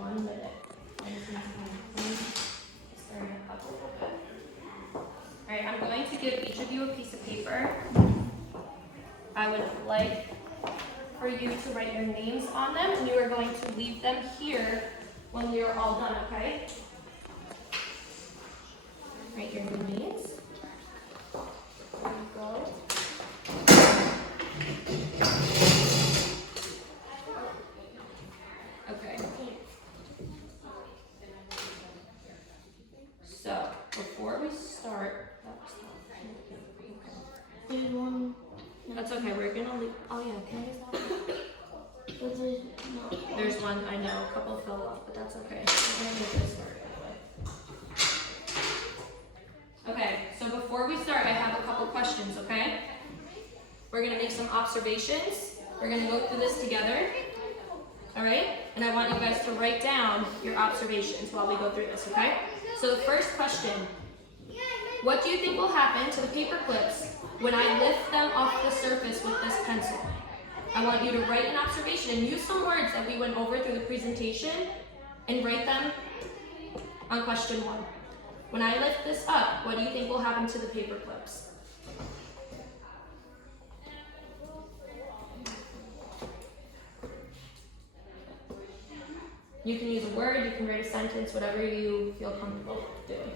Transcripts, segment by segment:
1 minute. Alright, I'm going to give each of you a piece of paper. I would like for you to write your names on them, and you are going to leave them here when we are all done, okay? Write your names. There you go. Okay. So, before we start, that's okay, we're gonna leave, oh yeah, can I use that? There's one, I know, a couple fell off, but that's okay. We're gonna get this started anyway. Okay, so before we start, I have a couple questions, okay? We're gonna make some observations. We're gonna go through this together, all right? And I want you guys to write down your observations while we go through this, okay? So the first question, what do you think will happen to the paper clips when I lift them off the surface with this pencil? I want you to write an observation and use some words that we went over through the presentation and write them on question 1. When I lift this up, what do you think will happen to the paper clips? You can use a word, you can write a sentence, whatever you feel comfortable doing.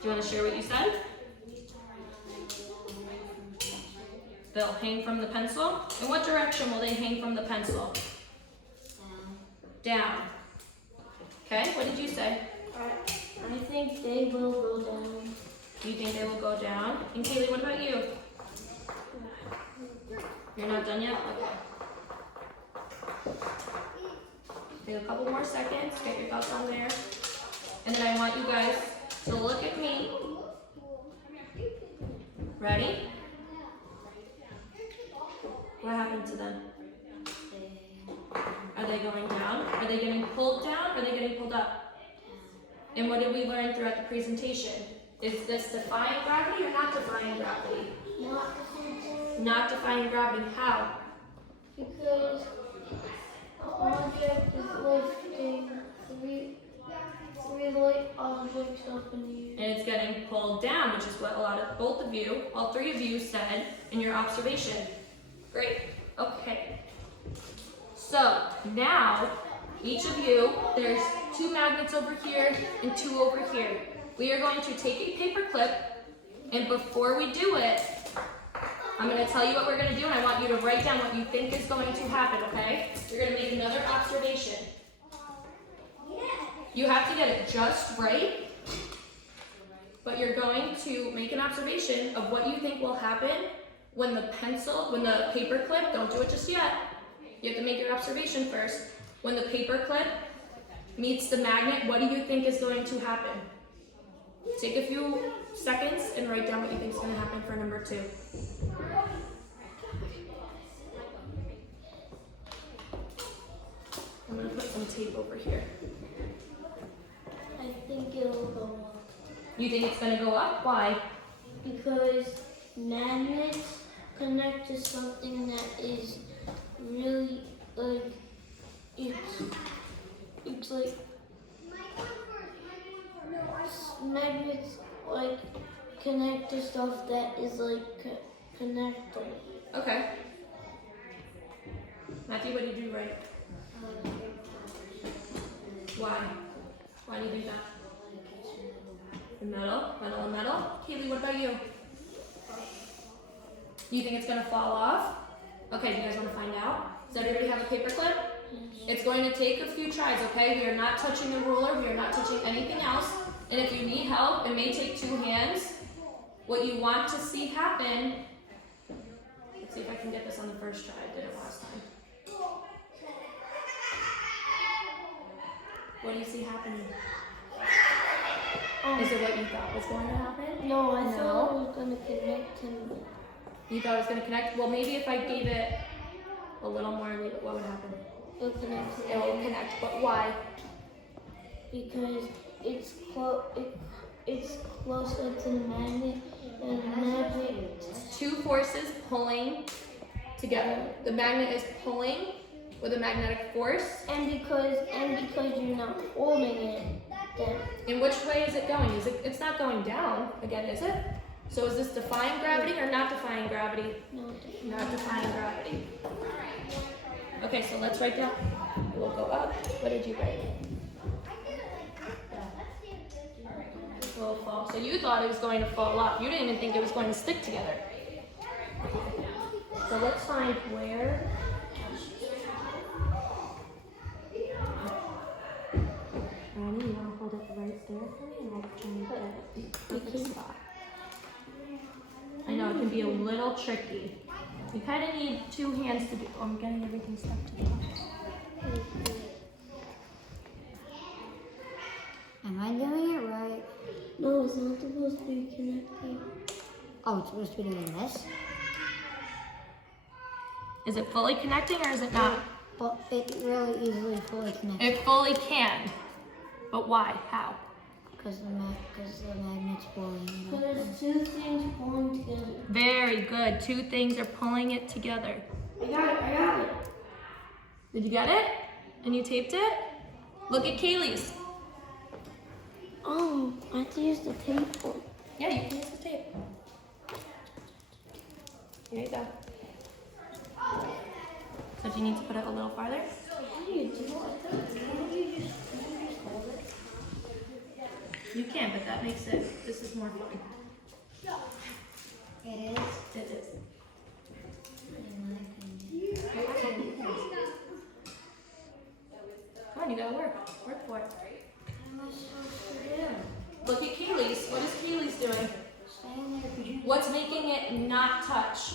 Do you want to share what you said? They'll hang from the pencil. In what direction will they hang from the pencil? Down. Okay, what did you say? I think they will go down. You think they will go down? And Kaylee, what about you? You're not done yet? Okay. Take a couple more seconds, get your thoughts on there. And then I want you guys to look at me. Ready? What happened to them? Are they going down? Are they getting pulled down? Or are they getting pulled up? And what did we learn throughout the presentation? Is this defying gravity or not defying gravity? Not defying gravity. How? Because an object is lifting three light objects up in the air. And it's getting pulled down, which is what both of you, all 3 of you said in your observation. Great. Okay. So now, each of you, there's 2 magnets over here and 2 over here. We are going to take a paper clip, and before we do it, I'm going to tell you what we're going to do, and I want you to write down what you think is going to happen, okay? You're going to make another observation. You have to get it just right, but you're going to make an observation of what you think will happen when the paper clip, don't do it just yet. You have to make your observation first. When the paper clip meets the magnet, what do you think is going to happen? Take a few seconds and write down what you think is going to happen for number 2. I'm going to put some tape over here. I think it'll go up. You think it's going to go up? Why? Because magnets connect to something that is really like, it's like, magnets like connect to stuff that is like connected. Okay. Matthew, what did you write? Why? Why do you do that? The metal and metal. Kaylee, what about you? You think it's gonna fall off? Okay, do you guys wanna find out? Does everybody have a paper clip? It's going to take a few tries, okay? We are not touching the ruler, we are not touching anything else. And if you need help, it may take 2 hands. What you want to see happen, let's see if I can get this on the first try. I did it last time. What do you see happening? Is it what you thought was going to happen? No, I thought it was going to connect him. You thought it was going to connect? Well, maybe if I gave it a little more, what would happen? it'll connect to the It will magnet connect, but why? because it's closer to the magnet and the magnet. Two forces pulling together. The magnet is pulling with a magnetic force. And because you're not holding it, then In which way is it going? It's not going down again, is it? So is this defying gravity or not defying gravity? no. Not defying gravity. Okay, so let's write down. It will go up. What did you write? It will fall. So you thought it was going to fall off. You didn't even think it was going to stick together. So let's find where. Ronnie, you want to hold it right there for me and I'll try and put it in the perfect spot. I know it can be a little tricky. You kind of need two hands to do. Oh, I'm getting everything stuck to the top. Am I doing it right? No, it's not supposed to be connected. Oh, it's supposed to be doing this? Is it fully connecting or is it not? But it really easily fully connects It fully can. But why? How? because the magnet's pulling it But up. there's two things pulling together. Very good. Two things are pulling it together. I got it. Did you get it? And you taped it? Look at Kaylee's. Oh, I have to use the tape one. Yeah, you can use the tape. Here you go. So do you need to put it a little farther? How do you do it? You can, but that makes it, this is more fun. It is? It is. Come on, you gotta work. Work for it. What am I supposed to do? Look at Kaylee's. What is Kaylee's doing? Stay in there because What's making it not touch?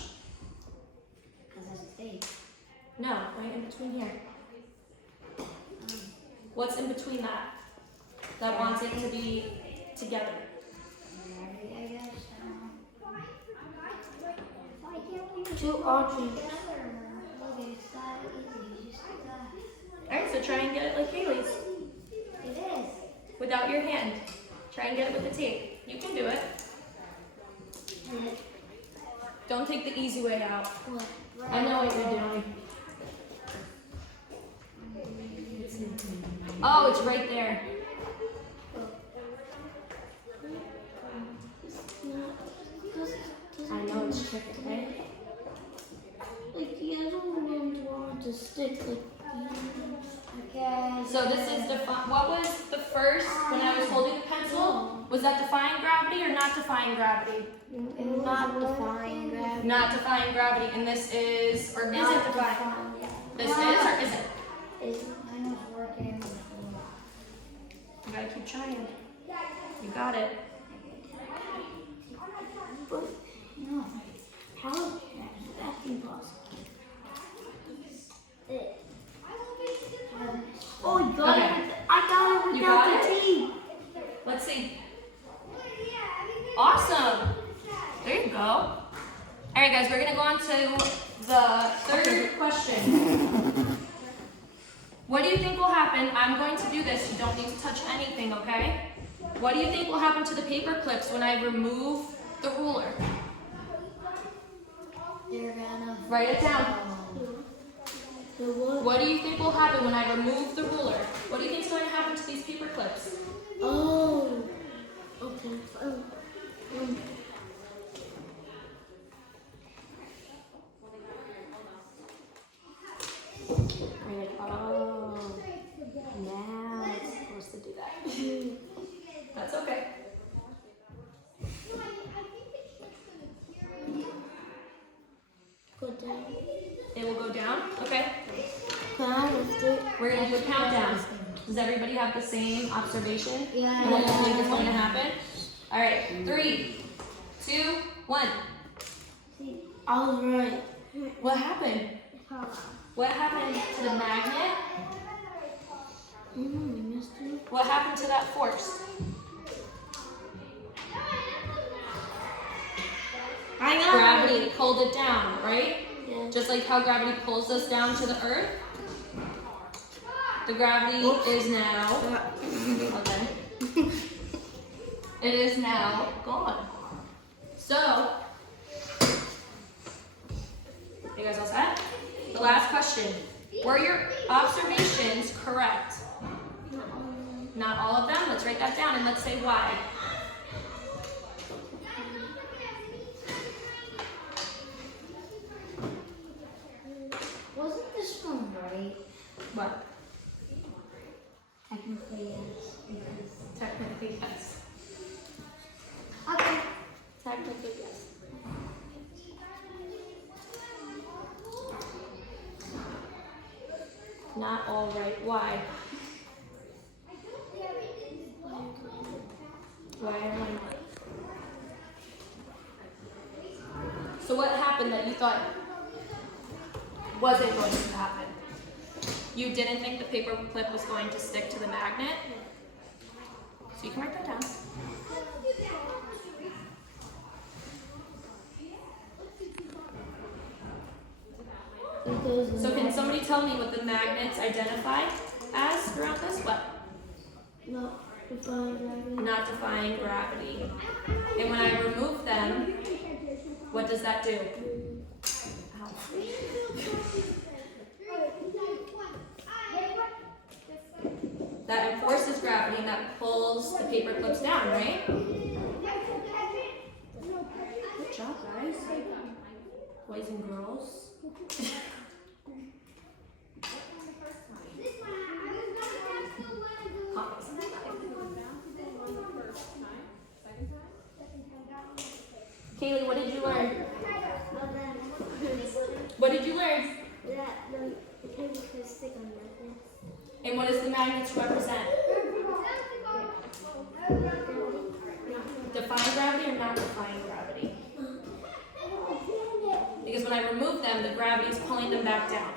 it's tape. No, right in between here. What's in between that? That wants it to be together. Gravity, I guess. Two objects. Okay, it's that easy. Just like that. Alright, so try and get it like Kaylee's. It is. Without your hand. Try and get it with the tape. You can do it. Don't take the easy way out. What? I know what you're doing. Oh, it's right there. It's not. I know it's tricky, right? Like the other ones want to stick like Okay. So this is what was the first, when I was holding the pencil, was that defying gravity or not defying gravity? Not defying gravity. Not defying gravity, and this is, or is it defying? This is or isn't? Mine was working before. You gotta keep trying. You got it. But No. how is that impossible? Oh, I got Okay. it. I got it You without got the it? tape. Let's see. Awesome. There you go. All right, guys, we're gonna go on to the third question. What do you think will happen? I'm going to do this. You don't need to touch anything, okay? What do you think will happen to the paper clips when I remove the ruler? You're gonna. Write it down. The what? What do you think will happen when I remove the ruler? What do you think is going to happen to these paper clips? Oh. Okay. You're like, oh, now it's supposed to do that. That's okay. Go down. It will go down. Okay. Can I lift it? We're gonna do a countdown. Does everybody have the same observation? Yeah. And what you think is going to happen? All right. 3, 2, 1. I was right. What happened? What happened to the magnet? You missed it. What happened to that force? I got Gravity it. pulled it down, right? Yeah. Just like how gravity pulls us down to the earth. The gravity is now, okay. It is now gone. So, you guys all set? The last question. Were your observations correct? Not all of them? Let's write that down and let's say why. Wasn't this one right? What? Technically, yes. Because... Technically, yes. Okay. Technically, yes. Not all right. Why? Why and why not? So what happened that you thought wasn't going to happen? You didn't think the paper clip was going to stick to the magnet? So you can write that down. So can somebody tell me what the magnets identify as throughout this? What? Not define gravity. Not defying gravity. And when I remove them, what does that do? Ow. That enforces gravity and that pulls the paper clips down, right? Good job, guys. Boys and girls. Kaylee, what did you learn? What did you learn? That the paper could stick on nothing. And what does the magnets represent? Defying gravity or not defying gravity? Because when I remove them, the gravity is pulling them back down.